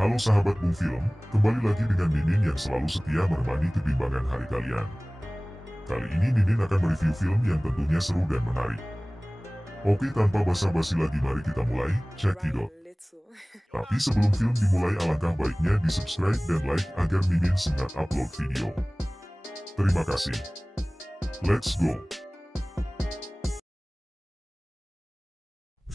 Halo sahabat Boom Film, kembali lagi dengan Mimin yang selalu setia menemani kebimbangan hari kalian. Kali ini Mimin akan mereview film yang tentunya seru dan menarik. Oke, tanpa basa-basi lagi mari kita mulai, cekidot. Tapi sebelum film dimulai alangkah baiknya di subscribe dan like agar Mimin segera upload video. Terima kasih. Let's go.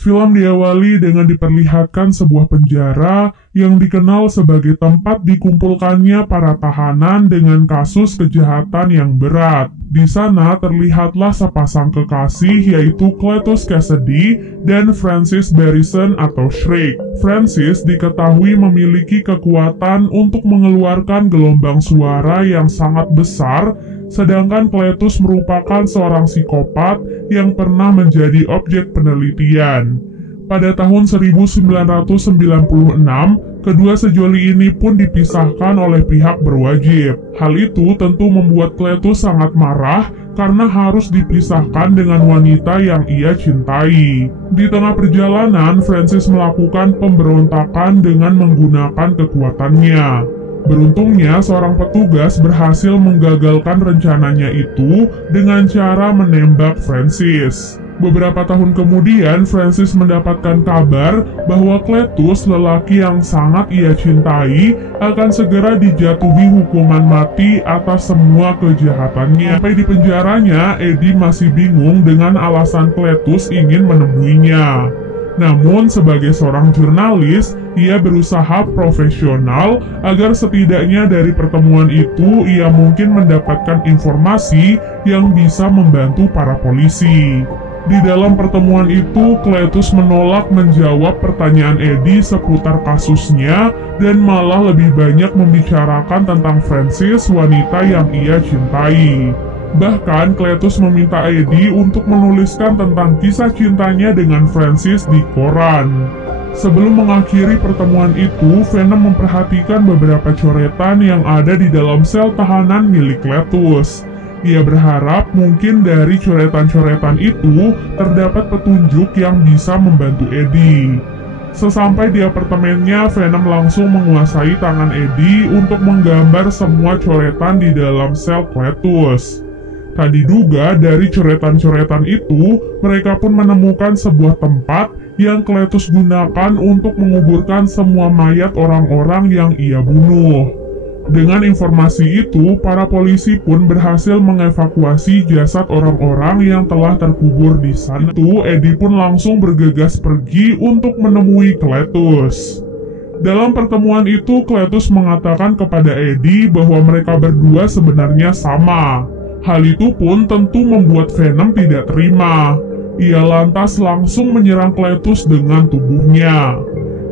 Film diawali dengan diperlihatkan sebuah penjara yang dikenal sebagai tempat dikumpulkannya para tahanan dengan kasus kejahatan yang berat. Di sana terlihatlah sepasang kekasih yaitu Cletus Cassidy dan Francis Barrison atau Shrek. Francis diketahui memiliki kekuatan untuk mengeluarkan gelombang suara yang sangat besar, sedangkan Cletus merupakan seorang psikopat yang pernah menjadi objek penelitian. Pada tahun 1996, kedua sejoli ini pun dipisahkan oleh pihak berwajib. Hal itu tentu membuat Cletus sangat marah karena harus dipisahkan dengan wanita yang ia cintai. Di tengah perjalanan, Francis melakukan pemberontakan dengan menggunakan kekuatannya. Beruntungnya, seorang petugas berhasil menggagalkan rencananya itu dengan cara menembak Francis. Beberapa tahun kemudian, Francis mendapatkan kabar bahwa Cletus, lelaki yang sangat ia cintai, akan segera dijatuhi hukuman mati atas semua kejahatannya. Sampai di penjaranya, Eddie masih bingung dengan alasan Cletus ingin menemuinya. Namun, sebagai seorang jurnalis, ia berusaha profesional agar setidaknya dari pertemuan itu ia mungkin mendapatkan informasi yang bisa membantu para polisi. Di dalam pertemuan itu, Cletus menolak menjawab pertanyaan Eddie seputar kasusnya dan malah lebih banyak membicarakan tentang Francis, wanita yang ia cintai. Bahkan, Cletus meminta Eddie untuk menuliskan tentang kisah cintanya dengan Francis di koran. Sebelum mengakhiri pertemuan itu, Venom memperhatikan beberapa coretan yang ada di dalam sel tahanan milik Cletus. Ia berharap mungkin dari coretan-coretan itu terdapat petunjuk yang bisa membantu Eddie. Sesampai di apartemennya, Venom langsung menguasai tangan Eddie untuk menggambar semua coretan di dalam sel Cletus. Tak diduga dari coretan-coretan itu, mereka pun menemukan sebuah tempat yang Cletus gunakan untuk menguburkan semua mayat orang-orang yang ia bunuh. Dengan informasi itu, para polisi pun berhasil mengevakuasi jasad orang-orang yang telah terkubur di sana. Eddie pun langsung bergegas pergi untuk menemui Cletus. Dalam pertemuan itu, Cletus mengatakan kepada Eddie bahwa mereka berdua sebenarnya sama. Hal itu pun tentu membuat Venom tidak terima. Ia lantas langsung menyerang Cletus dengan tubuhnya.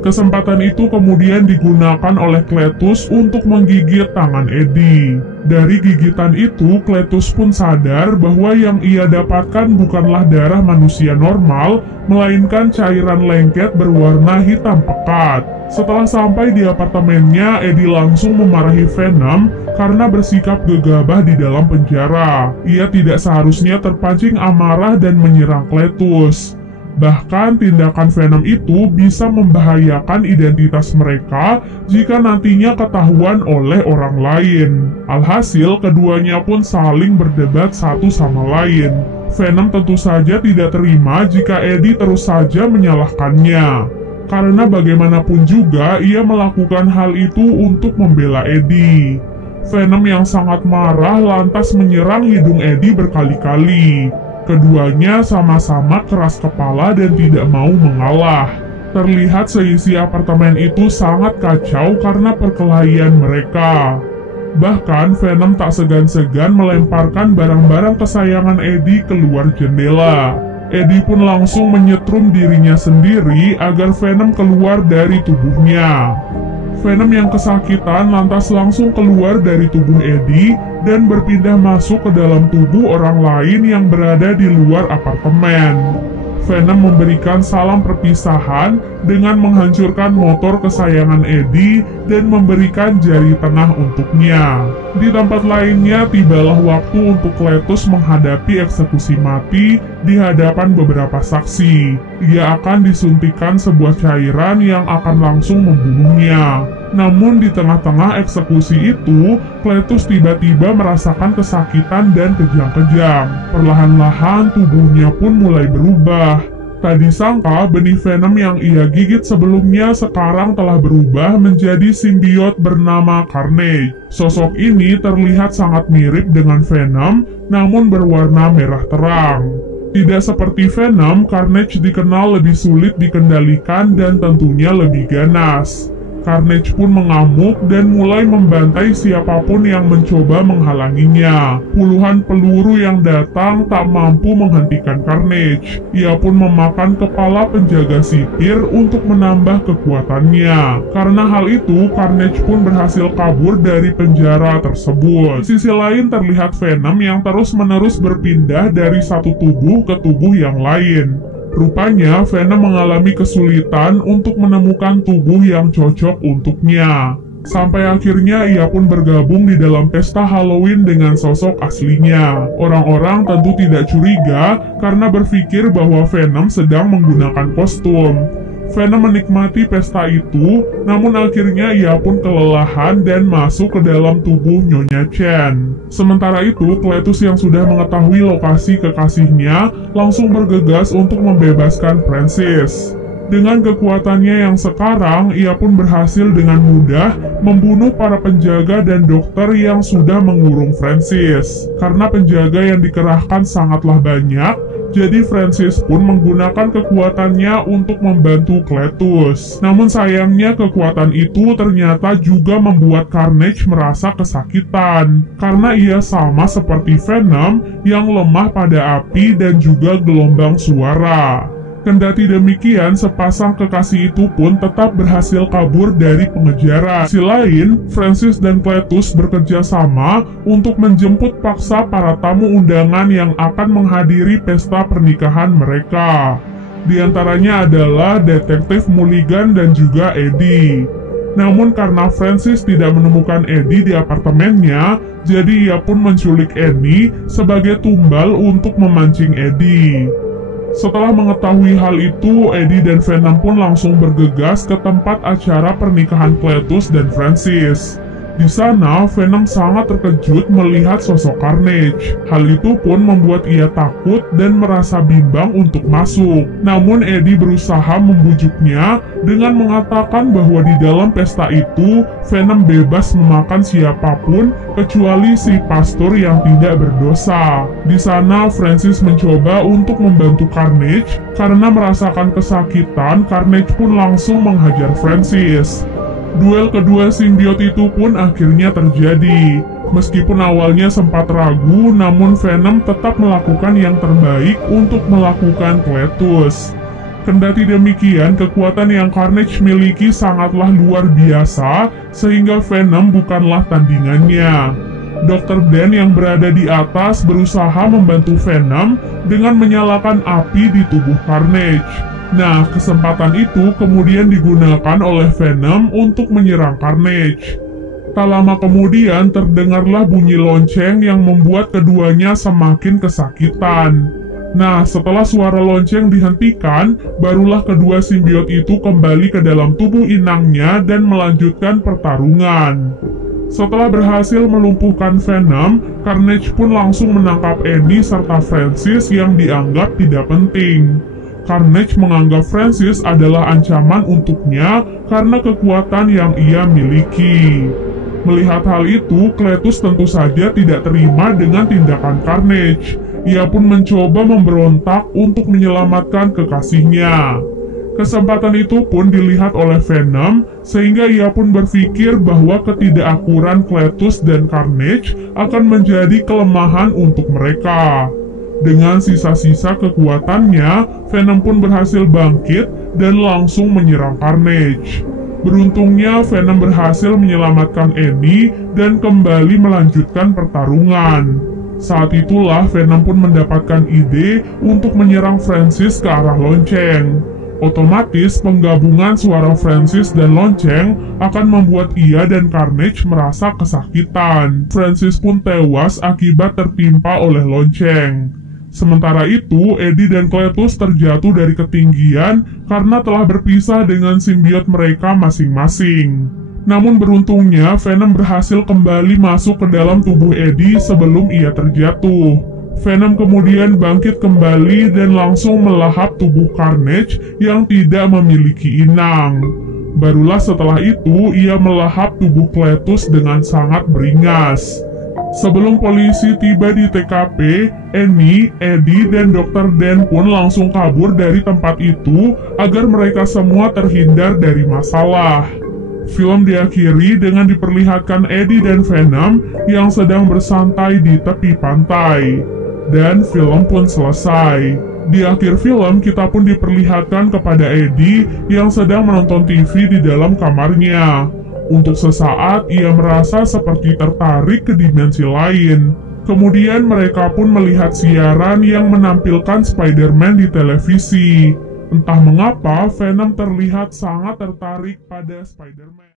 Kesempatan itu kemudian digunakan oleh Cletus untuk menggigit tangan Eddie. Dari gigitan itu, Cletus pun sadar bahwa yang ia dapatkan bukanlah darah manusia normal, melainkan cairan lengket berwarna hitam pekat. Setelah sampai di apartemennya, Eddie langsung memarahi Venom karena bersikap gegabah di dalam penjara. Ia tidak seharusnya terpancing amarah dan menyerang Cletus. Bahkan tindakan Venom itu bisa membahayakan identitas mereka jika nantinya ketahuan oleh orang lain. Alhasil, keduanya pun saling berdebat satu sama lain. Venom tentu saja tidak terima jika Eddie terus saja menyalahkannya. Karena bagaimanapun juga ia melakukan hal itu untuk membela Eddie. Venom yang sangat marah lantas menyerang hidung Eddie berkali-kali. Keduanya sama-sama keras kepala dan tidak mau mengalah. Terlihat seisi apartemen itu sangat kacau karena perkelahian mereka. Bahkan Venom tak segan-segan melemparkan barang-barang kesayangan Eddie keluar jendela. Eddie pun langsung menyetrum dirinya sendiri agar Venom keluar dari tubuhnya. Venom yang kesakitan lantas langsung keluar dari tubuh Eddie dan berpindah masuk ke dalam tubuh orang lain yang berada di luar apartemen. Venom memberikan salam perpisahan dengan menghancurkan motor kesayangan Eddie dan memberikan jari tengah untuknya. Di tempat lainnya, tibalah waktu untuk Cletus menghadapi eksekusi mati di hadapan beberapa saksi. Ia akan disuntikan sebuah cairan yang akan langsung membunuhnya. Namun di tengah-tengah eksekusi itu, Cletus tiba-tiba merasakan kesakitan dan kejang-kejang. Perlahan-lahan tubuhnya pun mulai berubah. Tak disangka benih venom yang ia gigit sebelumnya sekarang telah berubah menjadi simbiot bernama Carnage. Sosok ini terlihat sangat mirip dengan Venom, namun berwarna merah terang. Tidak seperti Venom, Carnage dikenal lebih sulit dikendalikan dan tentunya lebih ganas. Carnage pun mengamuk dan mulai membantai siapapun yang mencoba menghalanginya. Puluhan peluru yang datang tak mampu menghentikan Carnage. Ia pun memakan kepala penjaga sipir untuk menambah kekuatannya. Karena hal itu, Carnage pun berhasil kabur dari penjara tersebut. Di sisi lain terlihat Venom yang terus-menerus berpindah dari satu tubuh ke tubuh yang lain. Rupanya, Venom mengalami kesulitan untuk menemukan tubuh yang cocok untuknya. Sampai akhirnya ia pun bergabung di dalam pesta Halloween dengan sosok aslinya. Orang-orang tentu tidak curiga karena berpikir bahwa Venom sedang menggunakan kostum. Venom menikmati pesta itu, namun akhirnya ia pun kelelahan dan masuk ke dalam tubuh Nyonya Chen. Sementara itu, Cletus yang sudah mengetahui lokasi kekasihnya langsung bergegas untuk membebaskan Francis. Dengan kekuatannya yang sekarang, ia pun berhasil dengan mudah membunuh para penjaga dan dokter yang sudah mengurung Francis. Karena penjaga yang dikerahkan sangatlah banyak, jadi Francis pun menggunakan kekuatannya untuk membantu Cletus. Namun sayangnya kekuatan itu ternyata juga membuat Carnage merasa kesakitan. Karena ia sama seperti Venom yang lemah pada api dan juga gelombang suara. Kendati demikian, sepasang kekasih itu pun tetap berhasil kabur dari pengejaran. Di sisi lain, Francis dan Cletus bekerja sama untuk menjemput paksa para tamu undangan yang akan menghadiri pesta pernikahan mereka. Di antaranya adalah detektif Mulligan dan juga Eddie. Namun karena Francis tidak menemukan Eddie di apartemennya, jadi ia pun menculik Annie sebagai tumbal untuk memancing Eddie. Setelah mengetahui hal itu, Eddie dan Venom pun langsung bergegas ke tempat acara pernikahan Cletus dan Francis. Di sana, Venom sangat terkejut melihat sosok Carnage. Hal itu pun membuat ia takut dan merasa bimbang untuk masuk. Namun Eddie berusaha membujuknya dengan mengatakan bahwa di dalam pesta itu, Venom bebas memakan siapapun kecuali si pastor yang tidak berdosa. Di sana, Francis mencoba untuk membantu Carnage. Karena merasakan kesakitan, Carnage pun langsung menghajar Francis. Duel kedua simbiot itu pun akhirnya terjadi. Meskipun awalnya sempat ragu, namun Venom tetap melakukan yang terbaik untuk melakukan Cletus. Kendati demikian, kekuatan yang Carnage miliki sangatlah luar biasa, sehingga Venom bukanlah tandingannya. Dr. Dan yang berada di atas berusaha membantu Venom dengan menyalakan api di tubuh Carnage. Nah, kesempatan itu kemudian digunakan oleh Venom untuk menyerang Carnage. Tak lama kemudian terdengarlah bunyi lonceng yang membuat keduanya semakin kesakitan. Nah, setelah suara lonceng dihentikan, barulah kedua simbiot itu kembali ke dalam tubuh inangnya dan melanjutkan pertarungan. Setelah berhasil melumpuhkan Venom, Carnage pun langsung menangkap Annie serta Francis yang dianggap tidak penting. Carnage menganggap Francis adalah ancaman untuknya karena kekuatan yang ia miliki. Melihat hal itu, Cletus tentu saja tidak terima dengan tindakan Carnage. Ia pun mencoba memberontak untuk menyelamatkan kekasihnya. Kesempatan itu pun dilihat oleh Venom, sehingga ia pun berpikir bahwa ketidakakuran Cletus dan Carnage akan menjadi kelemahan untuk mereka. Dengan sisa-sisa kekuatannya, Venom pun berhasil bangkit dan langsung menyerang Carnage. Beruntungnya, Venom berhasil menyelamatkan Annie dan kembali melanjutkan pertarungan. Saat itulah Venom pun mendapatkan ide untuk menyerang Francis ke arah lonceng. Otomatis, penggabungan suara Francis dan lonceng akan membuat ia dan Carnage merasa kesakitan. Francis pun tewas akibat tertimpa oleh lonceng. Sementara itu, Eddie dan Cletus terjatuh dari ketinggian karena telah berpisah dengan simbiot mereka masing-masing. Namun beruntungnya Venom berhasil kembali masuk ke dalam tubuh Eddie sebelum ia terjatuh. Venom kemudian bangkit kembali dan langsung melahap tubuh Carnage yang tidak memiliki inang. Barulah setelah itu ia melahap tubuh Cletus dengan sangat beringas. Sebelum polisi tiba di TKP, Annie, Eddie, dan Dr. Dan pun langsung kabur dari tempat itu agar mereka semua terhindar dari masalah. Film diakhiri dengan diperlihatkan Eddie dan Venom yang sedang bersantai di tepi pantai. Dan film pun selesai. Di akhir film kita pun diperlihatkan kepada Eddie yang sedang menonton TV di dalam kamarnya. Untuk sesaat ia merasa seperti tertarik ke dimensi lain. Kemudian mereka pun melihat siaran yang menampilkan Spider-Man di televisi. Entah mengapa Venom terlihat sangat tertarik pada Spider-Man.